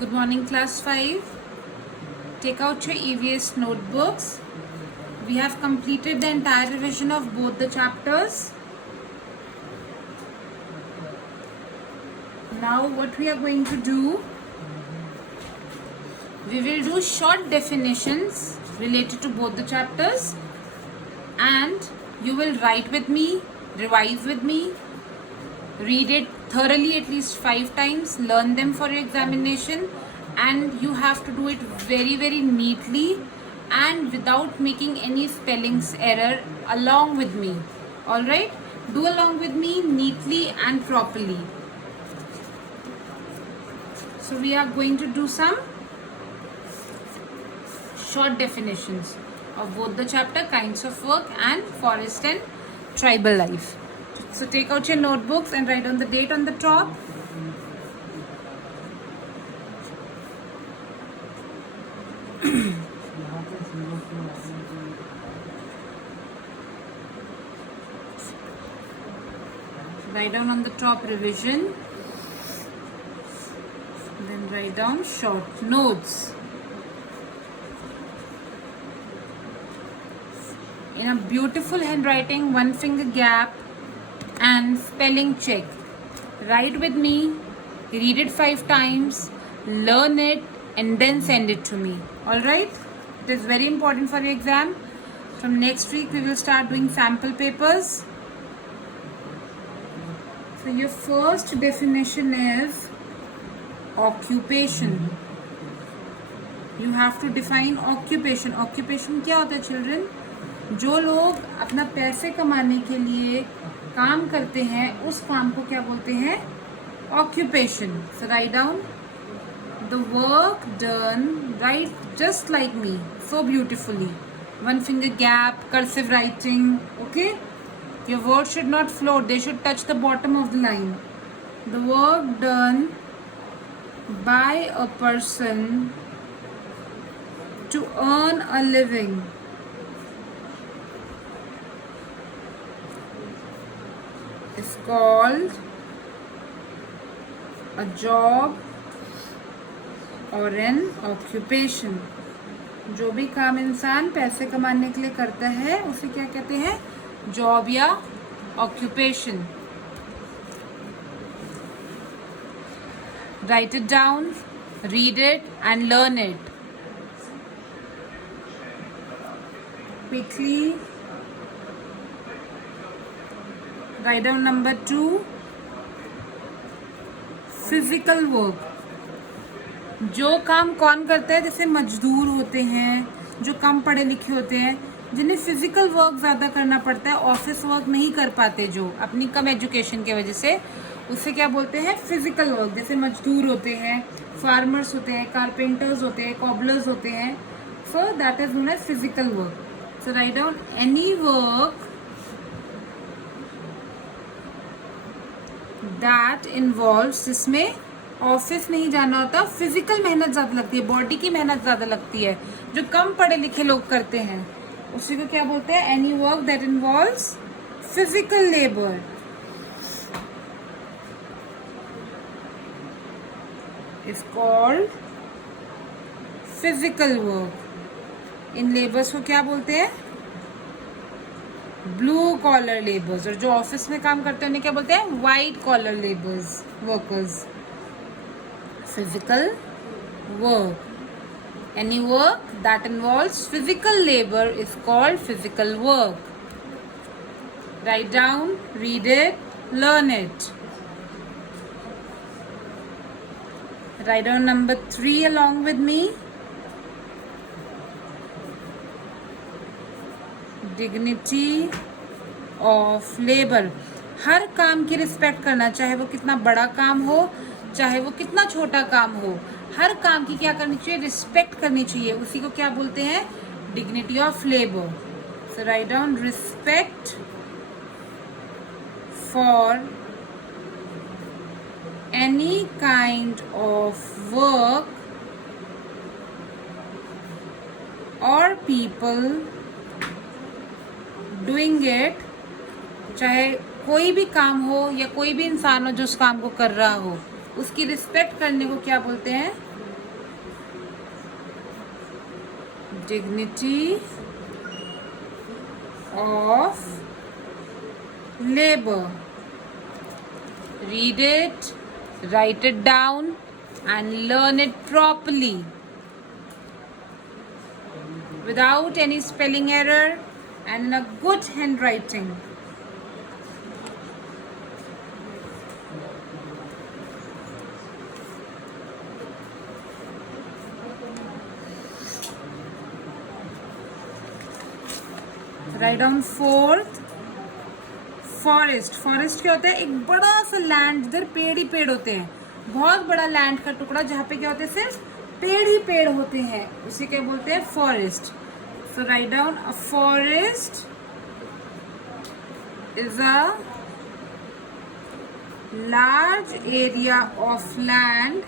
Good morning, class 5. Take out your EVS notebooks. We have completed the entire revision of both the chapters. Now what we are going to do, we will do short definitions related to both the chapters, and you will write with me, revise with me, read it thoroughly at least 5 times, learn them for your examination, and you have to do it very neatly and without making any spellings error along with me. All right, do along with me neatly and properly. So we are going to do some short definitions of both the chapter, kinds of work and forest and tribal life. So take out your notebooks and write down the date on the top. Write down on the top revision. Then write down short notes. In a beautiful handwriting, 1 finger gap and spelling check. Write with me, read it 5 times, learn it, and then send it to me. Alright? It is very important for your exam. From next week, we will start doing sample papers. So your first definition is occupation. You have to define occupation. Occupation क्या होता है children? जो लोग अपना पैसे कमाने के लिए काम करते हैं उस काम को क्या बोलते हैं? Occupation. So write down the work done, write just like me, so beautifully. 1 finger gap, cursive writing, okay? Your words should not float, they should touch the bottom of the line. The work done by a person to earn a living is called a job or an occupation. जो भी काम इंसान पैसे कमाने के लिए करता है उसे क्या कहते हैं? जॉब या occupation. Write it down, read it and learn it quickly. Write down number 2, physical work. जो काम कौन करता है? जैसे मजदूर होते हैं, जो कम पढ़े लिखे होते हैं, जिन्हें फिजिकल वर्क ज़्यादा करना पड़ता है, ऑफिस वर्क नहीं कर पाते जो अपनी कम एजुकेशन की वजह से, उसे क्या बोलते हैं? Physical work. जैसे मजदूर होते हैं, फार्मर्स होते हैं, कारपेंटर्स होते हैं, कॉबलर्स होते हैं. So that is known as physical work. So write down any work that involves, जिसमें ऑफिस नहीं जाना होता, फिजिकल मेहनत ज़्यादा लगती है, बॉडी की मेहनत ज़्यादा लगती है, जो कम पढ़े लिखे लोग करते हैं, उसी को क्या बोलते हैं? Any work that involves physical labour. Is called physical work. इन लेबर्स को क्या बोलते हैं? Blue collar labours. और जो ऑफिस में काम करते हैं उन्हें क्या बोलते हैं? White collar labours, workers. Physical work. Any work that involves physical labor is called physical work. Write down, read it, learn it. Write down number 3 along with me. Dignity of labor. हर काम की respect करना, चाहे वो कितना बड़ा काम हो, चाहे वो कितना छोटा काम हो, हर काम की क्या करनी चाहिए? रिस्पेक्ट करनी चाहिए. उसी को क्या बोलते हैं? Dignity of labour. So write down respect for any kind of work और पीपल डूइंग इट. चाहे कोई भी काम हो या कोई भी इंसान हो जो उस काम को कर रहा हो, उसकी रिस्पेक्ट करने को क्या बोलते हैं? Dignity of labor. Read it, write it down, and learn it properly without any spelling error and in a good handwriting. Write down fourth. Forest क्या होता है? एक बड़ा सा लैंड, इधर पेड़ ही पेड़ होते हैं, बहुत बड़ा लैंड का टुकड़ा जहाँ पे क्या होते हैं? सिर्फ पेड़ ही पेड़ होते हैं, उसे क्या बोलते हैं? Forest. So write down, a forest is a large area of land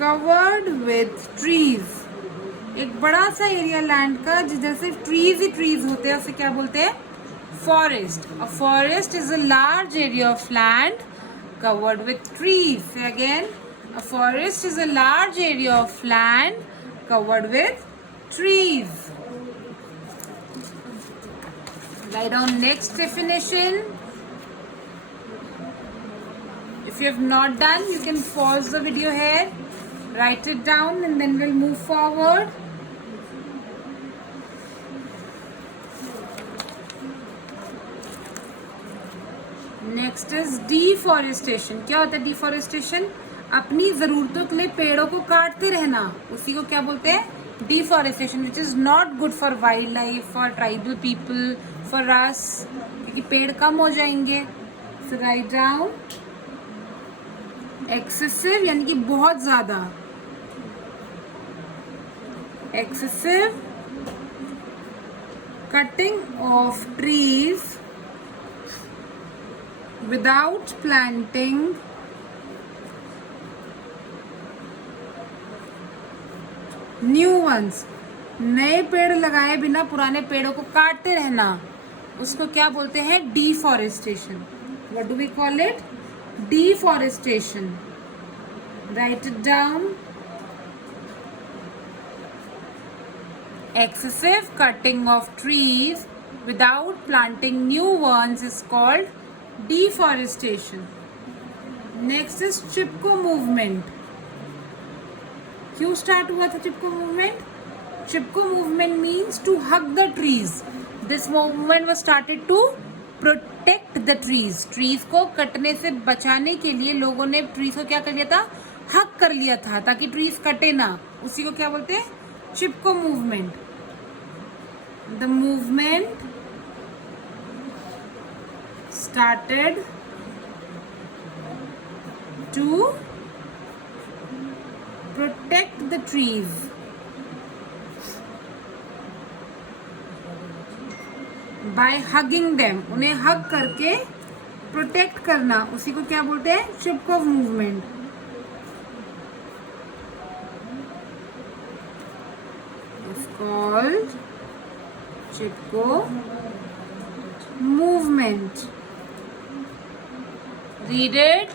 covered with trees. एक बड़ा सा एरिया लैंड का जिधर सिर्फ ट्रीज ही ट्रीज होते हैं, उसे क्या बोलते हैं? Forest. A forest is a large area of land covered with trees. Say again, a forest is a large area of land covered with trees. Write down next definition. If you have not done, you can pause the video here, write it down, and then we'll move forward. Next is deforestation. क्या होता है deforestation? अपनी जरूरतों के लिए पेड़ों को काटते रहना, उसी को क्या बोलते हैं? Deforestation. Which is not good for wild life, for tribal people, for us, क्योंकि पेड़ कम हो जाएंगे. सो राइट डाउन, एक्सेसिव यानी कि बहुत ज्यादा. Excessive cutting of trees without planting new ones. नए पेड़ लगाए बिना पुराने पेड़ों को काटते रहना, उसको क्या बोलते हैं? Deforestation. What do we call it? Deforestation. Write it down. Excessive cutting of trees without planting new ones is called deforestation. Next is Chipko movement. क्यों स्टार्ट हुआ था Chipko movement? Chipko movement means to hug the trees. This movement was started to protect the trees. Trees को कटने से बचाने के लिए लोगों ने ट्रीज को क्या कर लिया था? हग कर लिया था, ताकि ट्रीज कटे ना. उसी को क्या बोलते हैं? Chipko movement. The movement started to protect the trees by hugging them. उन्हें hug करके प्रोटेक्ट करना, उसी को क्या बोलते हैं? Chipko movement. It's called Chipko movement. Read it,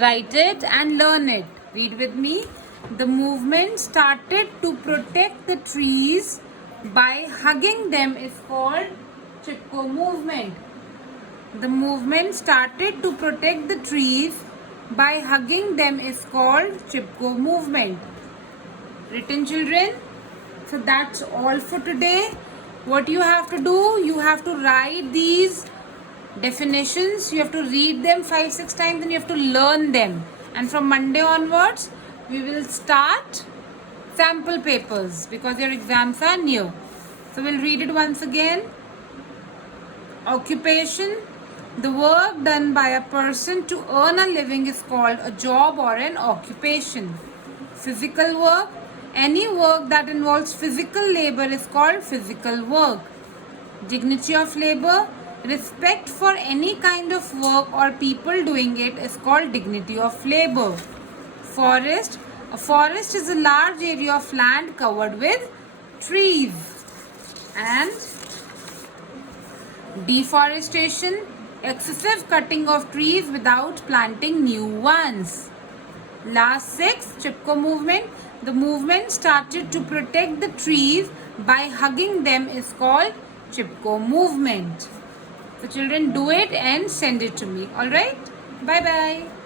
write it, and learn it. Read with me. The movement started to protect the trees by hugging them is called Chipko movement. The movement started to protect the trees by hugging them is called Chipko movement. Written, children? So that's all for today. What you have to do, you have to write these definitions, you have to read them 5-6 times, and you have to learn them. And from Monday onwards, we will start sample papers because your exams are near. So we'll read it once again. Occupation. The work done by a person to earn a living is called a job or an occupation. Physical work. Any work that involves physical labor is called physical work. Dignity of labor. Respect for any kind of work or people doing it is called dignity of labor. Forest. A forest is a large area of land covered with trees. And deforestation. Excessive cutting of trees without planting new ones. Last 6, Chipko movement. The movement started to protect the trees by hugging them is called Chipko movement. So children, do it and send it to me. Alright? Bye bye.